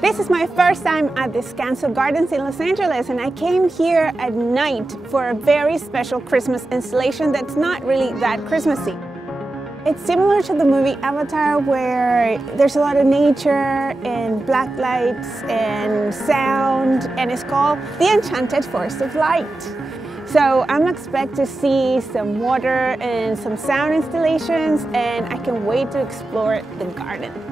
This is my first time at Descanso Gardens in Los Angeles, and I came here at night for a very special Christmas installation that's not really that Christmassy. It's similar to the movie Avatar, where there's a lot of nature and black lights and sound, and it's called the Enchanted Forest of Light. So I'm expected to see some water and some sound installations, and I can wait to explore the garden.